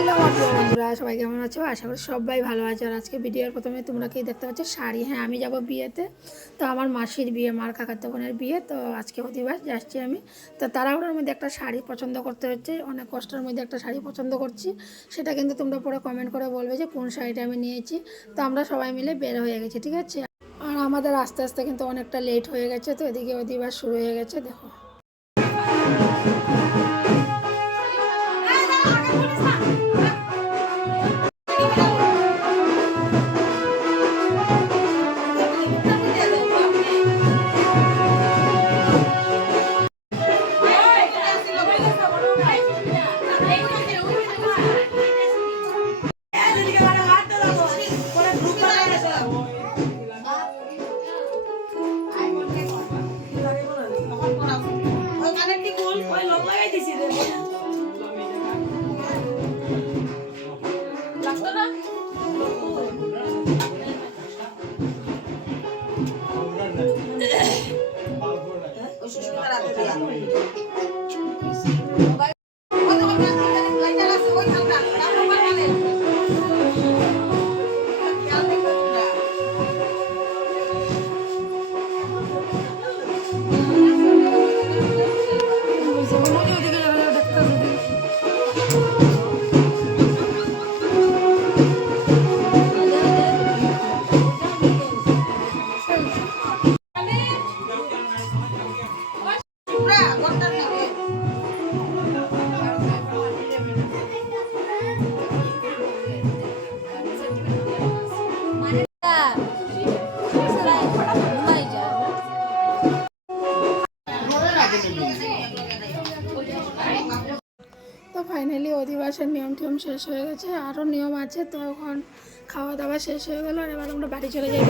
Hello আমার প্রিয় বন্ধুরা, সবাই কেমন আছো? আশা করি সবাই ভালো আছে। আর আজকে ভিডিওর প্রথমে তোমরা কি দেখতে পাচ্ছ শাড়ি। হ্যাঁ, আমি যাব বিয়েতে। তো আমার মাসির বিয়ে, মার কাকাতো বোনের বিয়ে। তো আজকে অধিবাস যাচ্ছি আমি। তো তাড়াহুড়োর মধ্যে একটা শাড়ি পছন্দ করতে হচ্ছে, অনেক কষ্টের মধ্যে একটা শাড়ি পছন্দ করছি। সেটা কিন্তু তোমরা পরে কমেন্ট করে বলবে যে কোন শাড়িটা আমি নিয়েছি। তো আমরা সবাই মিলে বের হয়ে গেছি, ঠিক আছে? আর আমাদের আস্তে আস্তে কিন্তু অনেকটা লেট হয়ে গেছে। তো এদিকে অধিবাস শুরু হয়ে গেছে, দেখো। তো ফাইনালি অধিবাসের নিয়ম টিয়ম শেষ হয়ে গেছে, আরও নিয়ম আছে। তো এখন খাওয়া দাওয়া শেষ হয়ে গেল, আর এবার আমরা বাড়ি চলে যাই।